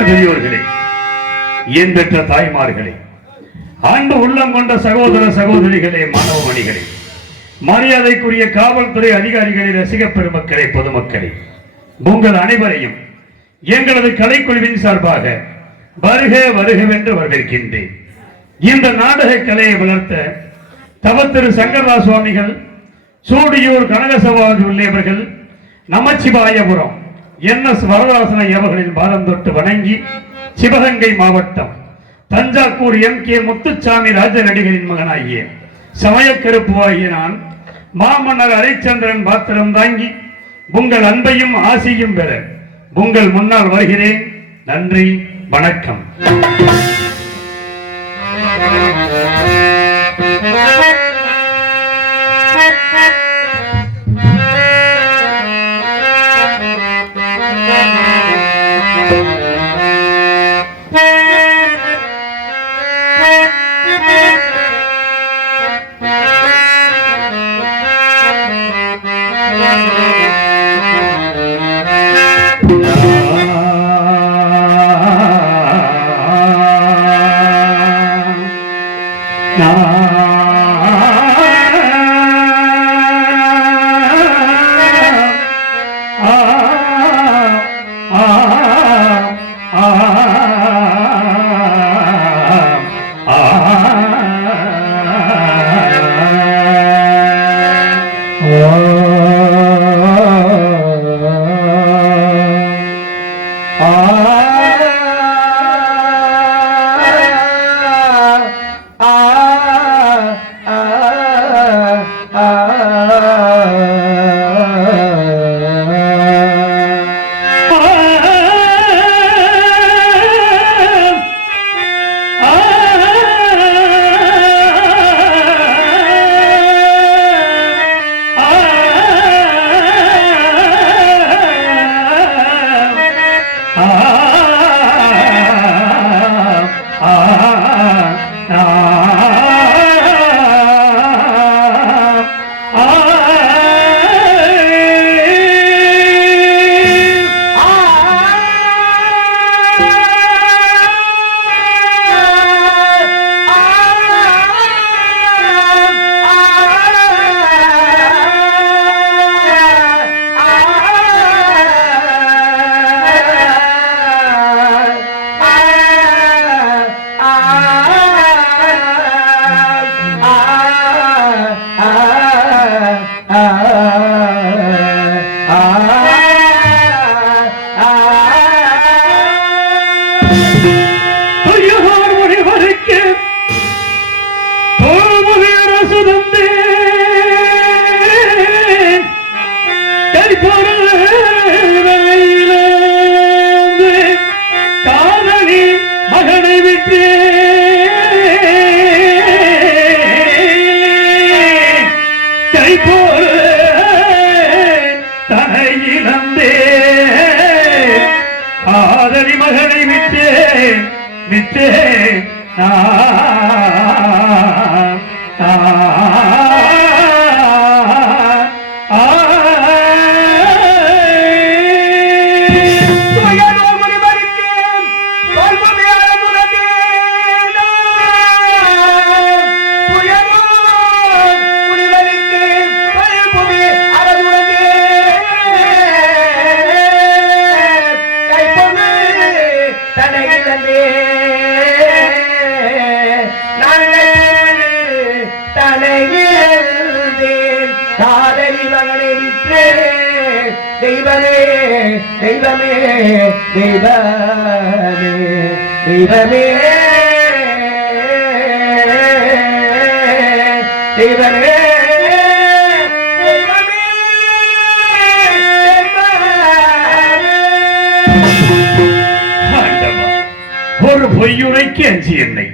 கொண்ட பெரியோர்களே, என் பெற்ற தாய்மார்களே, ஆண்டு உள்ளம் கொண்ட சகோதர சகோதரிகளே, மாணவமணிகளே, மரியாதைக்குரிய காவல்துறை அதிகாரிகளே, ரசிக பெருமக்களே, பொதுமக்களே, உங்கள் அனைவரையும் எங்களது கலைக்குழுவின் சார்பாக வருக வருகவென்று வரவேற்கின்றேன். இந்த நாடக கலையை வளர்த்த தவத்திரு சங்கரா சுவாமிகள், சூடியூர் கனகசபாதி உள்ளவர்கள், நமச்சிவாயபுரம் NS வரதராசன அவர்களின் பாதம் தொட்டு வணங்கி, சிவகங்கை மாவட்டம் தஞ்சாவூர் MK முத்துச்சாமி ராஜநடிகரின் மகனாகிய சமயக்கருப்புவாகிய நான் மாமன்னர் அரைச்சந்திரன் பாத்திரம் தாங்கி உங்கள் அன்பையும் ஆசியும் பெற உங்கள் முன்னால் வருகிறேன். நன்றி, வணக்கம். ஒரு பொய்யுரைக்கு அஞ்சி என்னை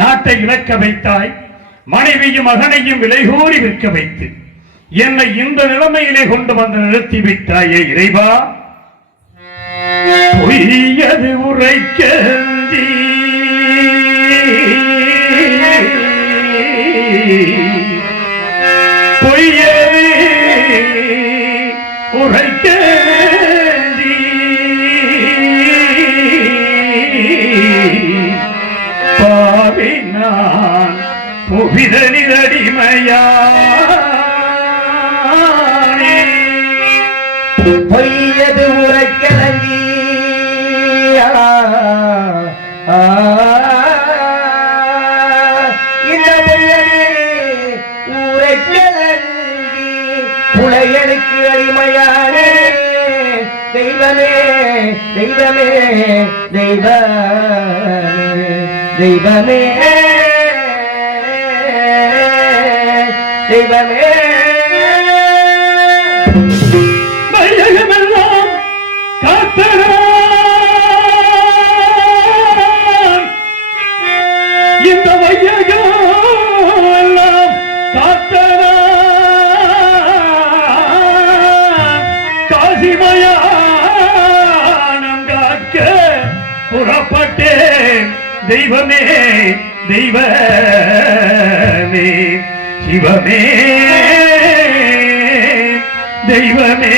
நாட்டை இழக்க வைத்தாய், மனைவியும் மகனையும் விலைகூறி விற்க வைத்து என்னை இந்த நிலைமையிலே கொண்டு வந்து நிறுத்தி விட்டாயே இறைவா. பொய்யது உரைக்க பொய்யது உரைக்க இதனில் அடிமையானே பொய்யது உரைக்கலங்கி இந்த பொய்யது உரைக்கலங்கி புலையனுக்கு அடிமையானே தெய்வமே தெய்வமே தெய்வமே தெய்வமே தெய்வமே வையகமெல்லாம் காத்தனான் இந்த வையகமெல்லாம் காத்தனான் காசிமயானம் காக்க புறப்பட்டேன் தெய்வமே தெய்வமே சிவமே தெய்வமே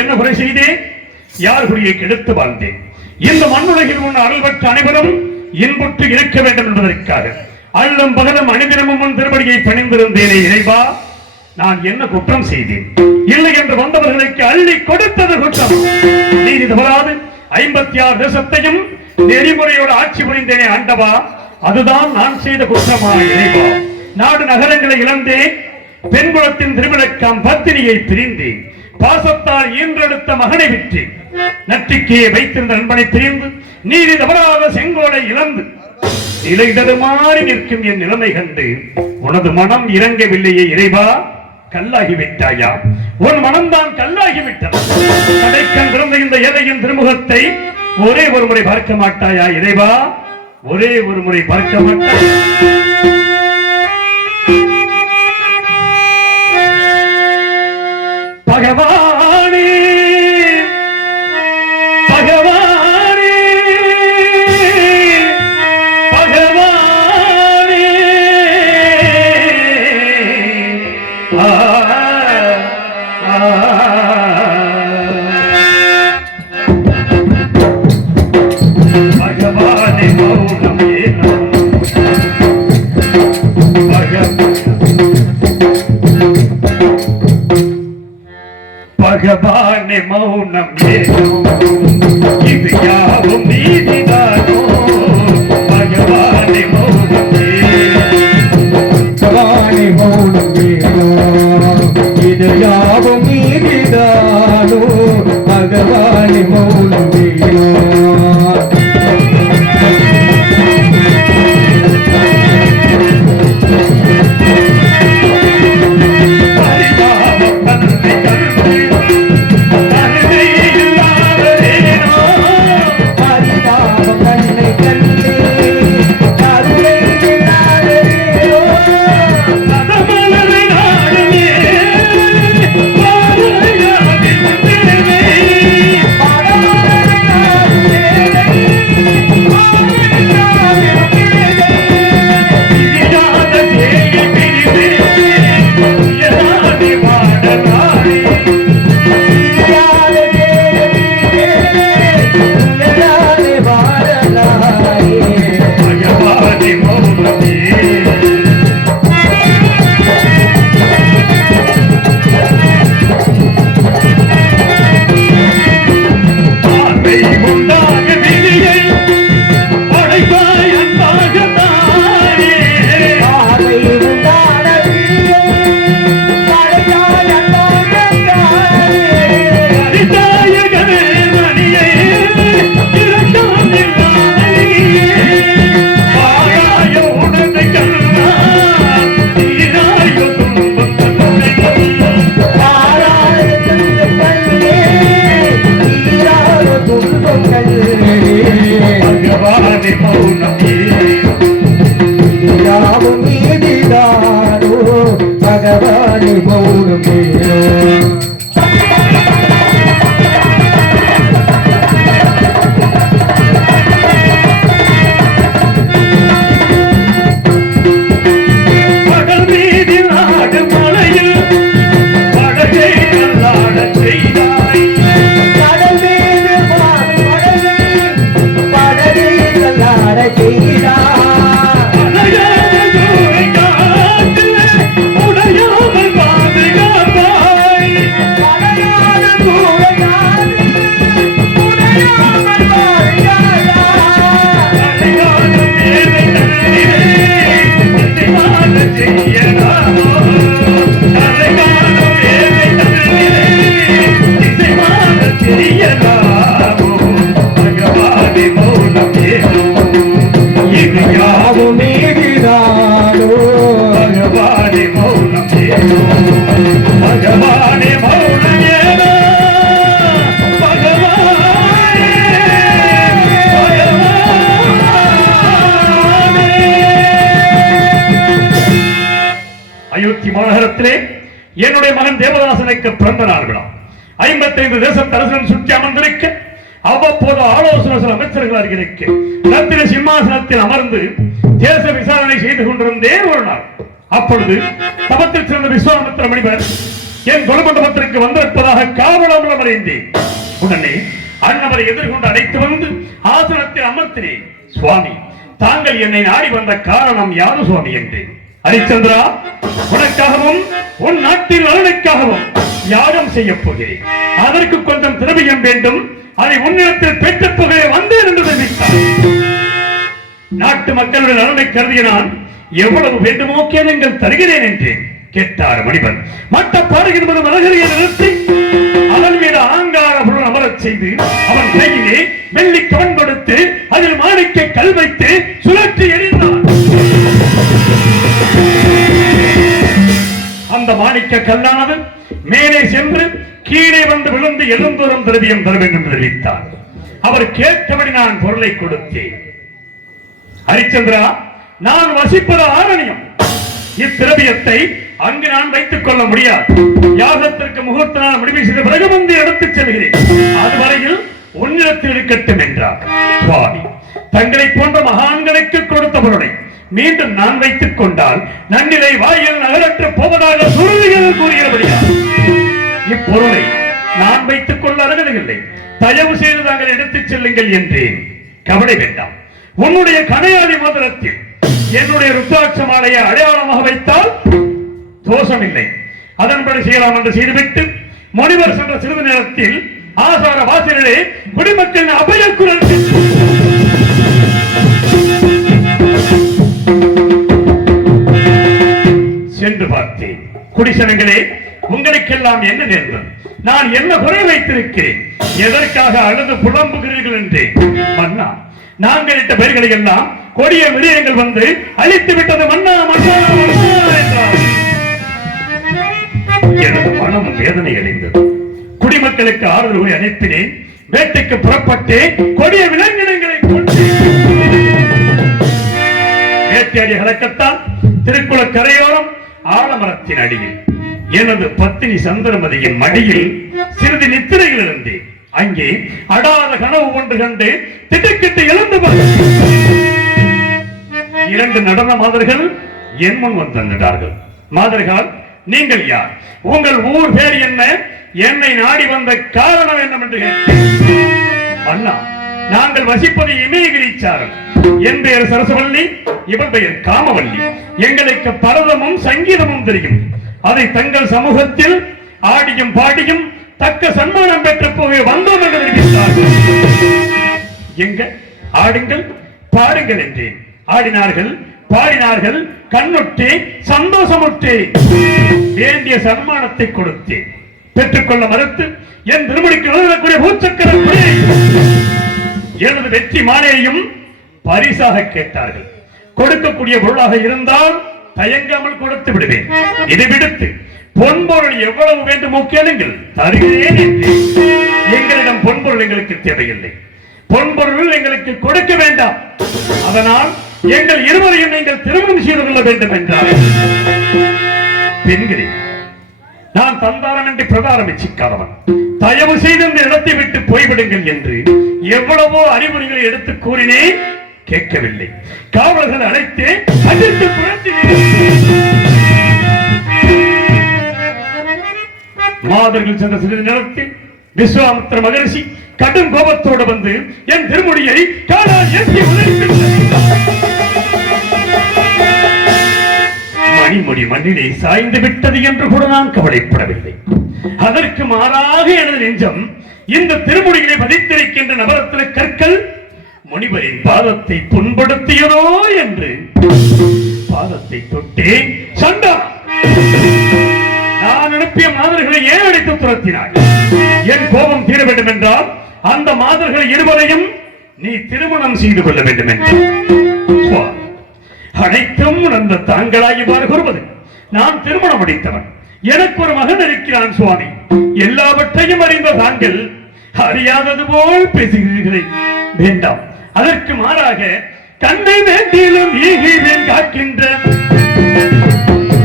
என்ன குறை செய்தேன்? யார் குடியை கெடுத்து வாழ்ந்தேன்? இந்த மண்ணுலகில் உன் அருள் பெற்ற அனைவரும் இன்புற்று இருக்க வேண்டும் என்பதற்காக அள்ளும் பகலும் அணிதினமும் உன் திருவடியை பணிந்திருந்தேனே இறைவா, நான் என்ன குற்றம் செய்தேன்? இல்லை என்று வந்தவர்களுக்கு அள்ளி கொடுத்தது குற்றம். நீதி தவறாது 56 தேசத்தையும் நெறிமுறையோடு ஆட்சி புரிந்தேனே ஆண்டவா, அதுதான் நான் செய்த குற்றமா இறைவா? நாடு நகரங்களை இழந்தேன், பெண்குலத்தின் திருவிழக்காம் பத்தினியை பிரிந்தேன், பாசத்தால் ஈன்றெடுத்த மகனை விட்டு நற்றிக்கையை வைத்திருந்த நண்பனை பிரிந்து நீதி தவறாத செங்கோலை இழந்து நிலைதடு மாறி நிற்கும் என் நிலைமை கண்டு உனது மனம் இறங்கவில்லையே இறைவா, கல்லாகிவிட்டாயா? உன் மனம்தான் கல்லாகிவிட்டது. கடைக்கண் பிறந்த இந்த ஏழையின் திருமுகத்தை ஒரே ஒரு முறை பார்க்க மாட்டாயா இறைவா? ஒரே ஒரு முறை பார்க்க மாட்டாயா? பகவானே பகவானே பகவானே பகவானே மௌனம் ஏனோ பகவானே மௌனம் ஏனோ இது யாவும் நீதிதானோ? பகவானே மௌனம் பகவானே மௌனம் ஏனோ இது யாவும் நீதிதானோ? பகவானே மௌனம் ஏனோ பகவானே மௌனம் ஏனோ அயோத்தி மாநகரத்திலே என்னுடைய மகன் தேவதாசனுக்கு பிறந்த நாள் விழா. 55 தேசத்து அரசன் சுற்றி அமர்ந்திருக்க அவ்வப்போது ஆலோசனை அமைச்சர்கள் அருகிருக்க ரத்தின சிம்மாசனத்தில் அமர்ந்து தேச விசாரணை செய்து கொண்டிருந்தேன் ஒரு நாள். அப்பொழுது தபத்தில் சிறந்த விஸ்வாமித்திர முனிவர் என் கொலுமண்டபத்திற்கு வந்திருப்பதாக காவலாமல் அறிந்தேன். உடனே அண்ணவரை எதிர்கொண்டு அழைத்து வந்து ஆசனத்தில் அமர்த்தினேன். சுவாமி, தாங்கள் என்னை நாடி வந்த காரணம் யாது சுவாமி என்றேன். ஹரிச்சந்திரா, உனக்காகவும் உன் நாட்டின் நலனுக்காகவும் யாகம் செய்ய போகிறேன். அதற்கு கொஞ்சம் திரவியம் வேண்டும். அதை உன்னிடத்தில் பெற்ற தொகையை வந்தேன் என்று தெரிவித்தார். நாட்டு மக்களுடைய நலனை கருதிய நான் எவ்வளவு வேண்டுமோ கேளுங்கள் தருகிறேன் என்றேன். கேட்டார் மணிவன். மட்ட பாடு என்பது மலகரியை நிறுத்தி அதன் மீது ஆங்கார பொருள் அமரச் செய்து அவன் கையிலே வெள்ளி கவன் கொடுத்து அதில் மாணிக்க கல் வைத்து சுழற்றி எறிந்தார். அந்த மாணிக்க கல்லானது மேலே சென்று கீழே வந்து விழுந்து எழுந்தோறும் திரவியம் தர வேண்டும் என்று தெரிவித்தார். அவர் கேட்டபடி நான் பொருளை கொடுத்தேன். ஹரிச்சந்திரா, நான் வசிப்பது ஆரண்யம். இத்திரவியத்தை அங்கு நான் வைத்துக் கொள்ள முடியாது. யாகத்திற்கு முகூர்த்த நாள் முடிவு செய்த பிறகு வந்து எடுத்துச் செல்கிறேன். அதுவரையில் உன்னிடத்தில் இருக்கட்டும் என்றார். சுவாமி, தங்களை போன்ற மகான்களுக்கு கொடுத்த பொருளை மீண்டும் நான் வைத்துக் கொண்டால் நன்னிலை வாயில் நகரற்று போவதாக சுருதிகள் கூறுகிறபடியா இப்பொருளை நான் வைத்துக் கொள்ள அருகதில்லை. தயவு செய்து தாங்கள் எடுத்துச் செல்லுங்கள் என்றேன். கவலை வேண்டாம். உன்னுடைய கணையாளி மோதிரத்தில் என்னுடைய ருத்ராட்ச மாலையை அடையாளமாக வைத்தால் தோஷமில்லை. அதன்படி செய்யலாம் என்று செய்துவிட்டு முனிவர் சென்ற சிறிது நேரத்தில் ஆசார வாசலிலே குடிமக்களின் அபய குரல் சென்று பார்த்தேன். குடிசனங்களே, உங்களுக்கெல்லாம் என்ன நேர்ந்தது? நான் என்ன குறை வைத்திருக்கிறேன்? எதற்காக அழுது புலம்புகிறீர்கள் என்றேன். மன்னா, நாங்கள் இட்ட பெயர்களை எல்லாம் கொடிய விடயங்கள் வந்து அழித்து விட்டது மன்னா மன்னா என்றார். எனது மனம் வேதனை அடைந்தது. குடிமக்களுக்கு ஆறுதல் கூறி அனுப்பினேன். வேட்டைக்கு புறப்பட்டு கொடிய விலங்கினங்களை கொண்டு வேட்டையாடி கலக்கத்தான் திருக்குள கரையோரம் ஆலமரத்தின் அடியில் எனது பத்தினி சந்திரமதியின் மடியில் சிறிது நித்திரையில் இருந்தேன். அங்கே அடாத கனவு ஒன்று கண்டு திட்டுக்கிட்டு எழுந்து இரண்டு நடன மாதர்கள் என் முன் வந்திருந்தார்கள். மாதர்கள், நீங்கள் யார்? உங்கள் ஊர் பேர் என்ன? என்னை நாடி வந்த காரணம் என்ன என்று கேட்டேன். அண்ணா, நாங்கள் வசிப்பது இமயகிரிச்சாரல். என் பெயர் சரசவல்லி, இவள் பெயர் காமவல்லி. எங்களுக்கு பரதமும் சங்கீதமும் தெரியும். அதை தங்கள் சமூகத்தில் ஆடியும் பாடியும் தக்க சன்மானம் பெற்று போய் வந்தோம் என்று தெரிவித்தார்கள். எங்க ஆடுங்கள் பாடுங்கள் என்றேன். ஆடினார்கள், பாடினார்கள். கண்ணுற்றே சந்தோஷமுற்றே வேண்டிய சன்மானத்தை கொடுத்தேன். பெற்றுக்கொள்ள மறுத்து என் திருமணிக்கு எழுதக்கூடிய பூச்சக்கர எனது வெற்றி மாலையையும் பரிசாக கேட்டார்கள். கொடுக்கக்கூடிய பொருளாக இருந்தால் தயங்காமல் கொடுத்து விடுவேன். இதை விடுத்து பொன்பொருள் எவ்வளவு வேண்டுமோ கேளுங்கள், தருகிறேன் என்று. எங்களிடம் பொன்பொருள் எங்களுக்கு தேவையில்லை. பொன்பொருள் எங்களுக்கு கொடுக்க வேண்டாம். அதனால் எங்கள் இருவரையும் நீங்கள் திருமணம் செய்து கொள்ள வேண்டும் என்றார். பெண்களே, நான் தந்தாரம் என்று பிரதாரம் வச்சிக்காதவன். தயவு செய்து இந்த இடத்தை விட்டு போய்விடுங்கள் என்று எவ்வளவோ அறிவுரைகளை எடுத்து கூறினேன். கேட்கவில்லை. காவலர்கள் அழைத்து அதிர்த்து மாதர்கள் சென்ற சிறிது நேரத்தில் விஸ்வாமித்திர மகரிஷி கடும் கோபத்தோடு வந்து என் திருமுடியை மணிமுடி மண்ணிலே சாய்ந்து விட்டது என்று கூட நான் கவலைப்படவில்லை. அதற்கு மாறாக எனது நெஞ்சம் இந்த திருமுடிகளை பதித்திருக்கின்ற நவரத்தின கற்கள் முனிவரின் பாதத்தை புண்படுத்தியதோ என்று பாதத்தை தொட்டே சண்டா. நான் அனுப்பிய மாதர்களை ஏன் அடித்து துரத்தினாய்? என் கோபம் தீர வேண்டும் என்றால் அந்த மாதர்கள் இருவரையும் நீ திருமணம் செய்து கொள்ள வேண்டும் என்று அனைத்தும் உணர்ந்த தாங்களாய் இவ்வாறு கூறுவது. நான் திருமணம் அடித்தவன். எனக்கு ஒரு மகன் இருக்கிறான் சுவாமி. எல்லாவற்றையும் அறிந்த தாங்கள் அறியாதது போல் பேசுகிறீர்களே. வேண்டாம். அதற்கு மாறாக கண்ணை வேண்டியிலும் ஈகிவேன் காக்கின்ற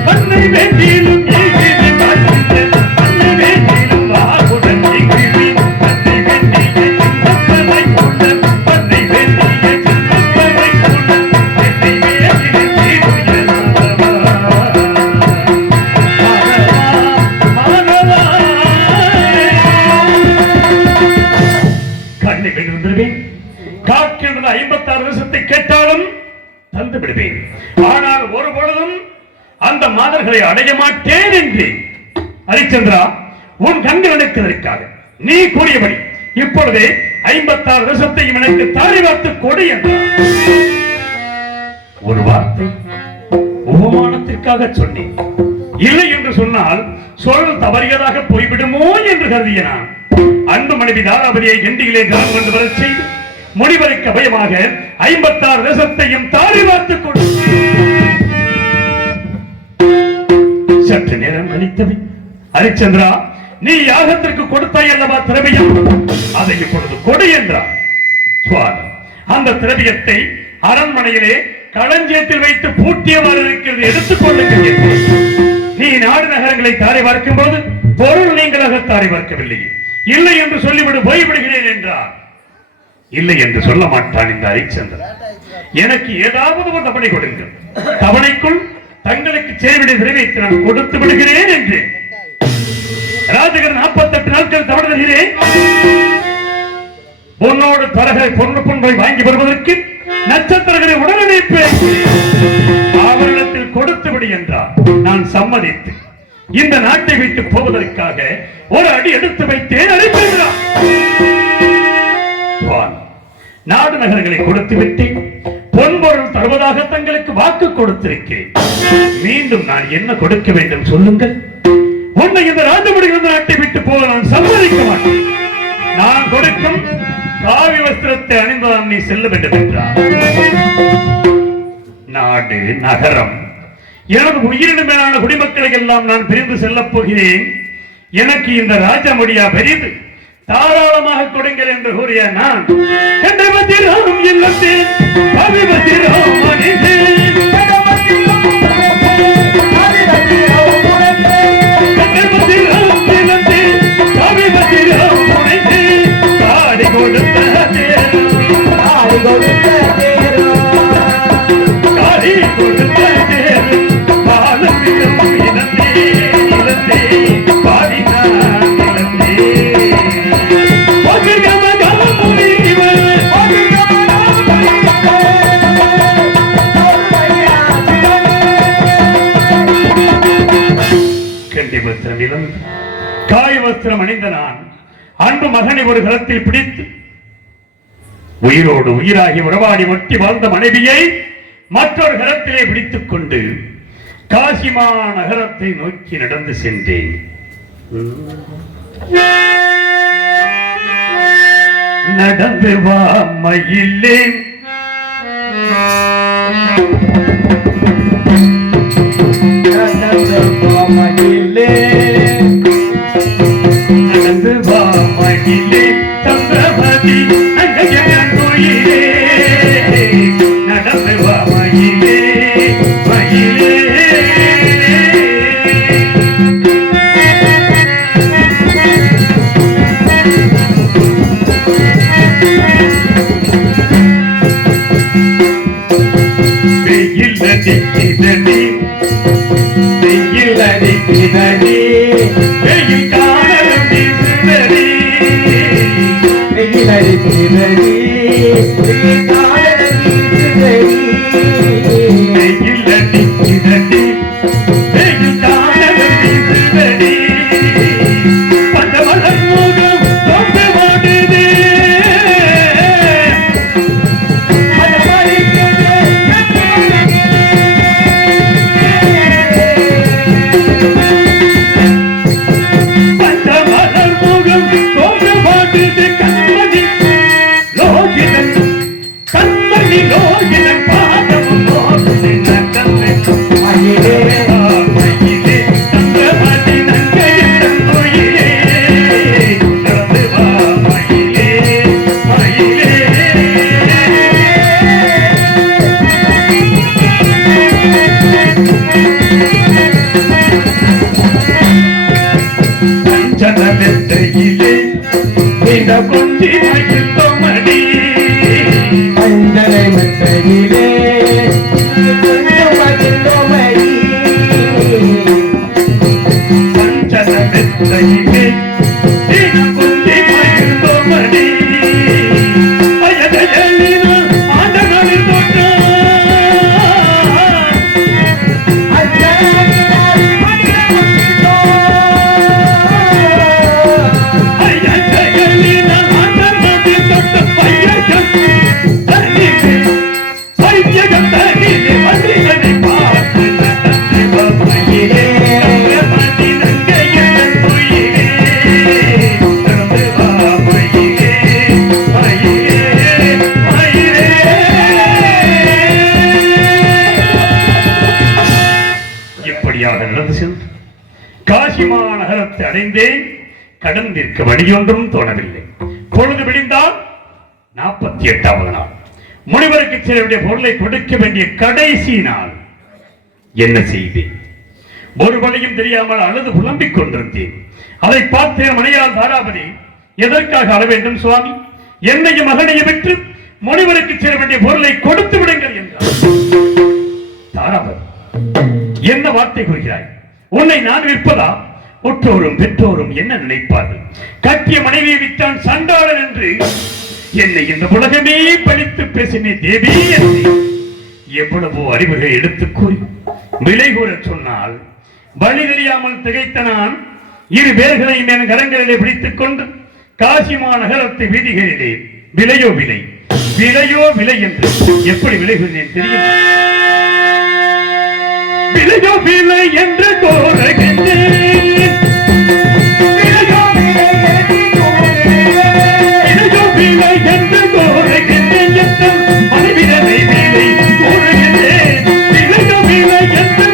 கண்ணை வேண்டியிலும் ஈகிவேன் காக்கின்ற கண்ணை வேண்டியிலும் வாகுடன் ஈகிவேன் கண்ணை வேண்டிய சின்னப்பனை கொண்ட கண்ணை வேண்டிய சின்னப்பனை கொண்ட என்னை வேண்டிய தீருய கண்ணை வேண்டியிருந்தேன். காக்கின்றது 56 வருஷத்தை கேட்டாலும் ஆனால் ஒரு பொழுதும் அந்த மாதர்களை அடைய மாட்டேன் என்றேன். ஹரிச்சந்திரா, உன் கண்கள் எடுக்கிறதற்காக நீ கூறியபடி இப்பொழுதே 56 தேசத்தையும் எனக்கு தாரை வார்த்து கொடு என்றார். ஒரு வார்த்தை உபமானத்திற்காக சொன்னேன். இல்லை என்று சொன்னால் சொல் தவறியதாக போய்விடுமோ என்று கருதிய நான் அன்பு மனைவி தாராபதியை கண்டியிலே கலம் கொண்டு வரச் செய்து முடிவரைக்க பயமாக 56 தேசத்தையும் தாரை வார்த்து கொடு. சற்று நேரம் கழித்தவை. ஹரிச்சந்திரா, நீ யாகத்திற்கு கொடுத்தாய் அல்லவா திரவியம், அதை இப்பொழுது கொடு என்றார். சுவாமி, அந்த திரவியத்தை அரண்மனையிலே களஞ்சியத்தில் வைத்து பூட்டியவாறு இருக்கிறது, எடுத்துக் கொள்ளுங்கள் என்றேன். நீ நாடு நகரங்களை தாரை பார்க்கும் போது பொருள் நீங்களாக தாரை பார்க்கவில்லை. இல்லை என்று சொல்லிவிடு, போய்விடுகிறேன் என்றார். இல்லை என்று சொல்ல மாட்டான் இந்த ஹரிச்சந்திரன். எனக்கு ஏதாவது ஒரு தவணை கொடுங்கள், தவணைக்குள் தங்களுக்கு சேருவிட விரைவைத்து நான் கொடுத்து விடுகிறேன் என்று ராஜகர் 48 நாட்கள் தவறுகிறேன். பொன்னோடு தரகை பொன்னை வாங்கி வருவதற்கு நட்சத்திரங்களை உடனடிப்பேன், அவரிடத்தில் கொடுத்து விடு என்றார். நான் சம்மதித்து இந்த நாட்டை விட்டு போவதற்காக ஒரு அடி எடுத்து வைத்தேன். அழைப்பேன், நாடு நகரங்களை கொடுத்து விட்டேன், பொன்பொருள் தருவதாக தங்களுக்கு வாக்கு கொடுத்திருக்கிறேன். மீண்டும் நான் என்ன கொடுக்க வேண்டும் சொல்லுங்கள். உன்னை இந்த ராஜமுடிகள் நாட்டை விட்டு போக நான் சம்மதிக்க மாட்டேன். நான் கொடுக்கும் காவி வஸ்திரத்தை அணிந்துதான் நீ செல்ல வேண்டும் என்றார். நாடு நகரம் எனது உயிரினும் மேலான குடிமக்களை எல்லாம் நான் பிரிந்து செல்லப் போகிறேன். எனக்கு இந்த ராஜமுடியா பெரிது, தாராளமாக கொடுங்கள் என்று கூறிய நான் காய் வஸ்திரம் அணிந்த நான் அன்பு மகனை ஒரு கரத்தில் பிடித்து உயிரோடு உயிராகி உறவாடி ஒட்டி வாழ்ந்த மனைவியை மற்றொரு கரத்திலே பிடித்துக் கொண்டு காசிமா நகரத்தை நோக்கி நடந்து சென்றேன். நடந்து வா மயிலே, நடந்து வா மயிலே சந்திரபதி கோயிலே, நடந்து வா மயிலே மயிலே. வெயில் அடிக்கிறதே, வெயில் அடிக்கிறதே, வெயில் காலம் வீசுதடி, வெயில் அடிக்கிறதே, வெயில் காலம் வீசுதடி, வெயில் அடிக்கிறதே, வெயில் காலம் வீசுதடி, பஞ்சமலர் முகம் தொட்டு வாடுதே, கொஞ்சி மகிழ்ந்தோமடி, அஞ்சலை மெத்தையிலே மகிழ்ந்தோமடி, அஞ்சல மெத்தையிலே கொஞ்சி மகிழ்ந்தோமடி, அயதையின ஆண்டகளில் தொட்ட வழியாக நடந்து சென்று காசி மாநகரத்தை அடைந்தேன். கடந்திருக்க வழியொன்றும் தோணவில்லை. பொழுது விடிந்தால் 48வது நாள், முனிவருக்கு சிலருடைய பொருளை கொடுக்க வேண்டிய கடைசி நாள். என்ன செய்தேன்? ஒரு வழியும் தெரியாமல் அழுது புலம்பிக் கொண்டிருந்தேன். அதை பார்த்தேன் மனையால் தாராபதி, எதற்காக அழ வேண்டும் சுவாமி? என்னையும் மகனையும் விட்டு முனிவருக்கு சேர வேண்டிய பொருளை கொடுத்து விடுங்கள் என்றார். தாராபதி, என்ன வார்த்தை கூறுகிறாய்? உன்னை நான் விற்பதா? உற்றோரும் பெற்றோரும் என்ன நினைப்பார்கள்? கட்டிய மனைவியை விட்டான் சண்டாளன் என்று என்னை இந்த உலகமே படித்து பேசினே தேவி என்று எவ்வளவோ அறிவுகள் எடுத்து கூறி விலை கூற சொன்னால் வழி தெரியாமல் திகைத்த நான் இரு பேர்களையும் என் கரங்களிலே பிடித்துக் கொண்டு காசி மாநகரத்து வீதிகளிலே விலையோ விலை, விலையோ விலை என்று எப்படி விலை கூறினேன் தெரியும்? விலையோ விலை என்று கோருகின்றேன். விலையோ விலை என்று கோருகின்றேன். மனைவிடனை விலை கோருகின்றேன். விலையோ விலை என்று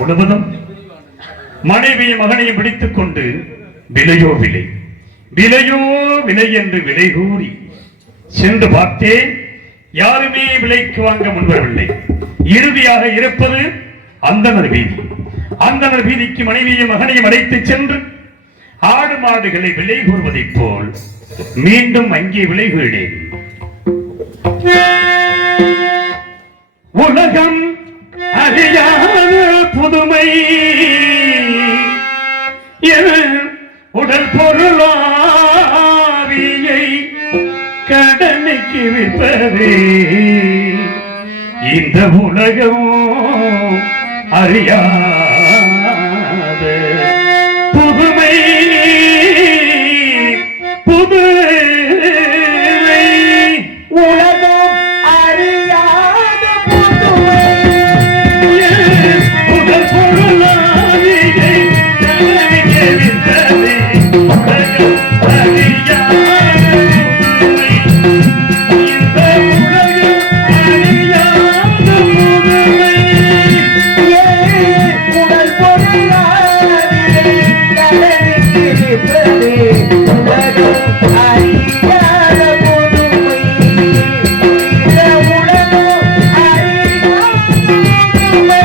முழுவதும் மனைவியும் மகனையும் பிடித்துக் கொண்டு விலையோ விலை, விலையோ விலை என்று விலை கூறி சென்று பார்த்தேன். யாருமே விலைக்கு வாங்க முன்வரவில்லை. இறுதியாக இருப்பது அந்தனர் வீதி. அந்தனர் வீதிக்கு மனைவியும் மகனையும் அழைத்து சென்று ஆடு மாடுகளை விலை கூறுவதைப் போல் மீண்டும் அங்கே விலை கூறினேன். உலகம் அறியாத புதுமை உடல் பொருளாவியை கடனுக்கு விற்பதே இந்த உலகம் அறியாத புதுமை. புதுமை உலகம் அறியாத புதுமை. உடல் பொருளாவியை கடனுக்கு விற்பதே உலகம் அறியாத புதுமை. இந்த உலகம் அறியாத புதுமை. உடல் பொருளாவியை கடனுக்கு விற்பதே உலகம் அறியாத புதுமை. இந்த உலகம் அறியாத புதுமை.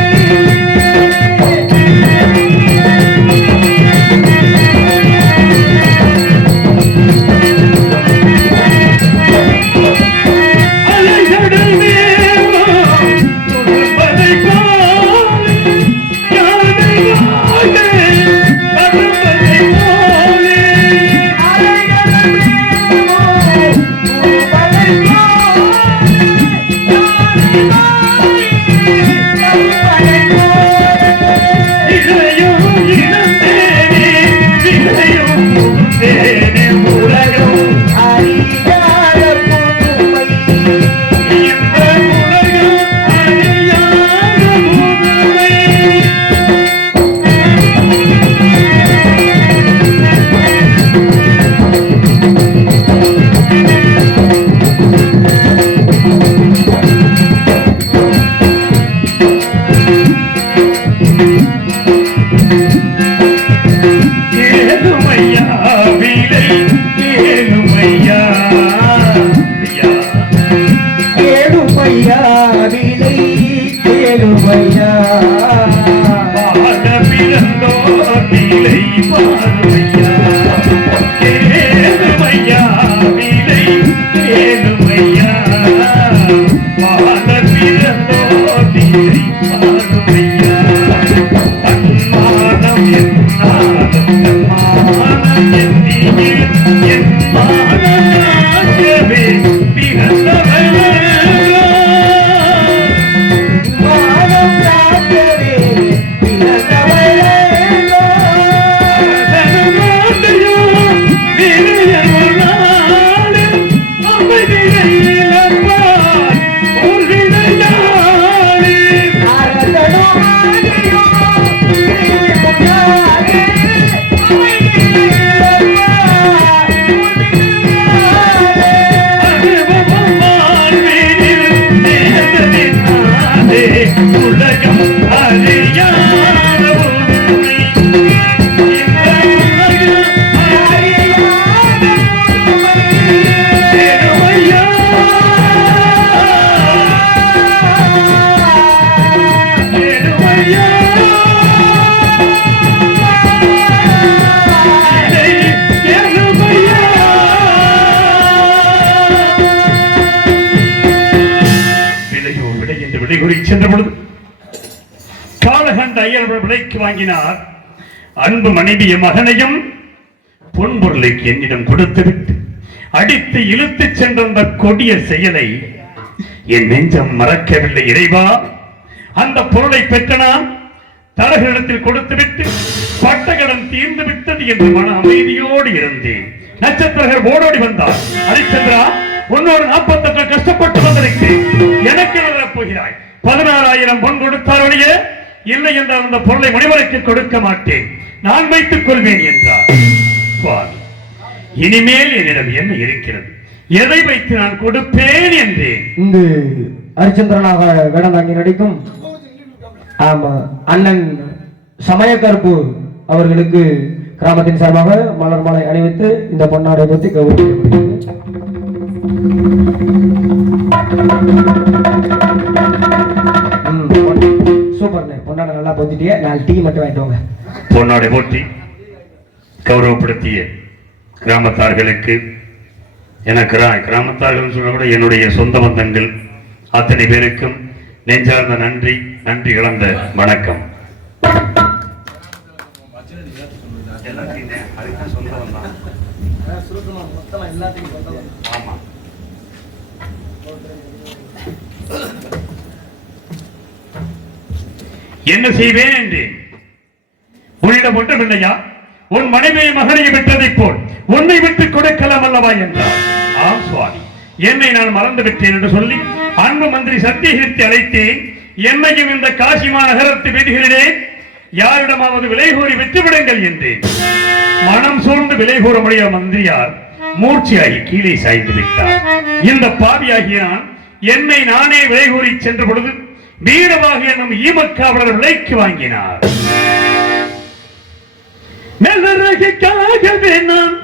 வந்தேனே உலகம் அறியாத புதுமை இந்த உலகம் அறியாத புதுமை. கேளுமையா விலை கேளுமையா ஐயா. கேளுமையா விலை கேளுமையா பாட பிறந்தோர் விலை பாருமையா. கேளுமையா விலை கேளுமையா பாட பிறந்தோர் விலை பாருமையா. தன்மானம் என்னாலும் தன்மானம் எண்ணியே என் மானமாகவே பிறந்தவளே. வானம் காக்கவே பிறந்தவளே தனமாண்டையோ விரையருளாலே அமைதியை இழப்பார் ஒரு வினையாளே. அரசனோடியோ முன்னாலே அனுபவம் வாழ்வினில் நேர்ந்ததினாலே உலகம் அறியாத உண்மை. இந்த உலகம் அறியாத பெருமையா. பெருமையா. இதை பெருமையா. விலையோ விலை என்று விலை கூறி சென்ற பொழுது காலகண்ட ஐயர் விலைக்கு வாங்கினார். அன்பு மனைவிய மகனையும் பொன்பொருளைக்கு என்னிடம் கொடுத்துவிட்டு அடித்து இழுத்துச் சென்ற அந்த கொடிய செயலை என் நெஞ்சம் மறக்கவில்லை இறைவா. அந்த பொருளை பெற்ற நான் தரகரிடத்தில் கொடுத்துவிட்டு பட்டகடன் தீர்ந்து விட்டது என்று மன அமைதியோடு இருந்தேன். நட்சத்திரகர் ஓடோடி வந்தார். ஹரிச்சந்திரா, உன்னோடு 48 கஷ்டப்பட்டு வந்திருக்கிறேன், எனக்கு எழுதப் போகிறாய். 16,000 பொன் கொடுத்தார் ஒழிய இல்லை என்றால் அந்த பொருளை முனிவருக்கு கொடுக்க மாட்டேன், நான் வைத்துக் கொள்வேன் என்றார். சுவாமி, இனிமேல் என்னிடம் என்ன இருக்கிறது, எதை வைத்து நான் கொடுப்பேன் என்றேன். இங்கு ஹரிச்சந்திரனாக வேடம் தாங்கி நடிக்கும் ஆமா அண்ணன் சமயக்கருப்பு அவர்களுக்கு கிராமத்தின் சார்பாக மலர் மாலை அணிவித்து இந்த பொன்னாடை பற்றி சூப்பர்ண்ணே, பொன்னாடை நல்லா பொத்திட்டியே. 4 டீ மட்டும் வாங்கிட்டு வாங்க. பொன்னாடை போட்டி கௌரவப்படுத்திய கிராமத்தார்களுக்கு, எனக்கு கிராமத்தார்கள் சொல்ல கூட என்னுடைய சொந்த பந்தங்கள் அத்தனை பேருக்கும் நெஞ்சார்ந்த நன்றி, நன்றி கலந்த வணக்கம். என்ன செய்வேன் என்றேன். உன்னிடம் ஒன்றுமில்லையா, உன் மனைவியை மகனையை விட்டதை போல் உன்னை விட்டு கொடுக்கலாம் அல்லவா என்றார். ஆம் சுவாமி, என்னை நான் மறந்து விட்டேன் என்று சொல்லி அன்பு மந்திரி சத்தியகிருத்தி அழைத்தேன். என்னையும் இந்த காசி மாநகரத்து வீதிகளிலே யாரிடமாவது விலை கூறி விட்டுவிடுங்கள் என்றேன். மனம் சூழ்ந்து விலை கூற முடியாத மந்திரியார் மூர்ச்சியாகி கீழே சாய்ந்து விட்டார். இந்த பாவியாகிய நான் என்னை நானே விலை கூறி சென்ற பொழுது வீரவாக என்னும் ஈமக்காவலர் விலைக்கு வாங்கினார். மெல்லரகிக்காகவே நான்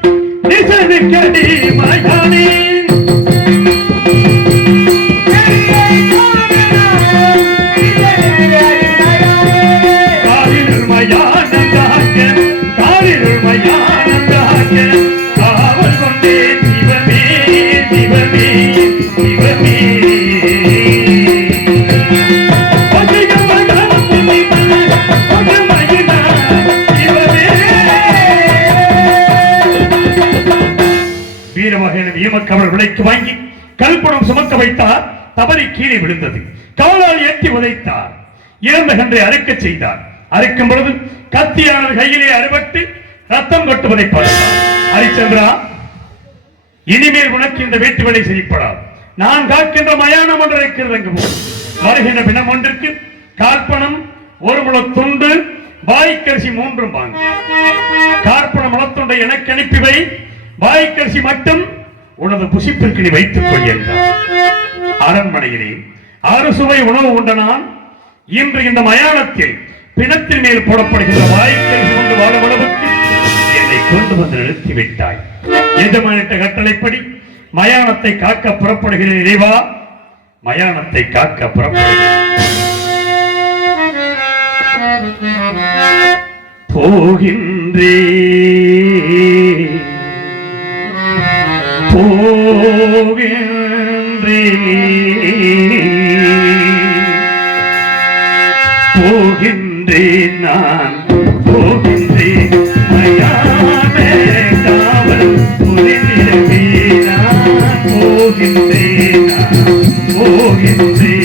நிசனுக்கடி மாயானேன். காரிருள் மயானந்தாக, காரிருள் மயானந்தாக காவல் கொண்டே சிவமே சிவமே சிவமே. வீரமகன் விலைக்கு வாங்கி கல்புடம் சுமக்க வைத்தார். தவறி கீழே விழுந்தது. காலால் ஏற்றி உதைத்தார். இறந்த கன்றை அறுக்கச் செய்தார். அறுக்கும் பொழுது கத்தியானது கையிலே அறுபட்டு ரத்தம் கொட்டுவதை பார்த்தார். ஹரிச்சந்திரா, இனிமேல் உனக்கு இந்த வீட்டு வேலை செய்யப்படாது. நான் காக்கின்ற மயானம் ஒன்று இருக்கிறது. அங்கு வருகின்ற பிணம் ஒன்றிற்கு கார்ப்பணம், ஒரு முள துண்டு, வாய்க்கரிசி 3 வாங்க. கார்ப்பண முளத்துண்டை எனக்கு அனுப்பிவை, வாய்க்கரிசி மட்டும் உனது புசிப்பிற்கு நீ வைத்துக் கொள் என்றார். அரண்மனையிலே அறுசுவை உணவு உண்ட நான் இன்று இந்த மயானத்தில் பிணத்தின் மேல் போடப்படுகின்ற வாய்க்கரிசி கொண்டு வாழும் அளவுக்கு என்னை கொண்டு வந்து நிறுத்திவிட்டாய். எஜமானிட்ட கட்டளைப்படி மயானத்தை காக்க புறப்படுகிறேன். இறைவா, மயானத்தை காக்க புறப்படுகிறேன். போகின்றே போகின்றே போகின்றேன் நான் போகின்றேன் மயான காவல் புரிந்திடவே நான் போகின்றேன் போகின்றேன்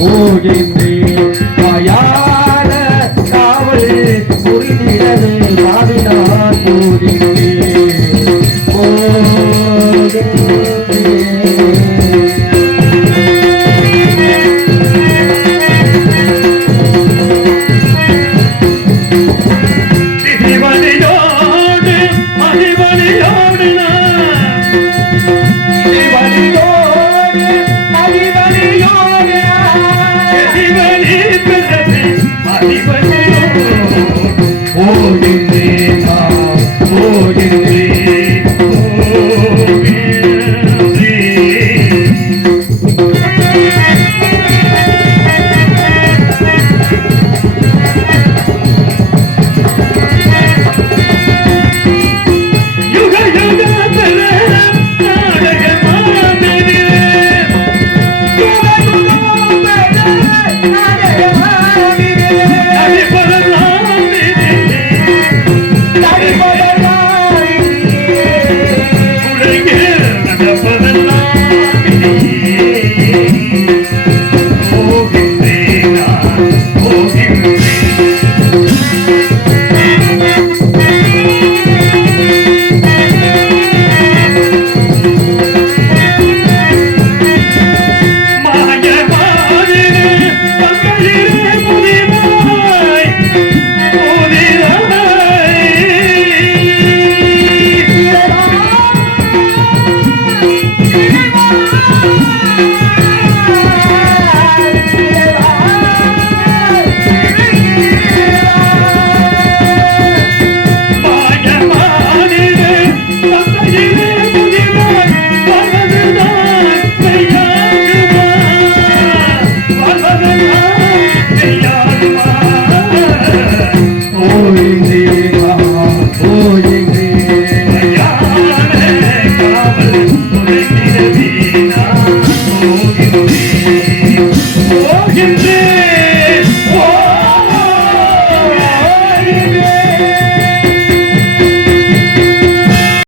போகின்றேன் மயான காவல் புரிந்திடவே நான் போகின்றேன்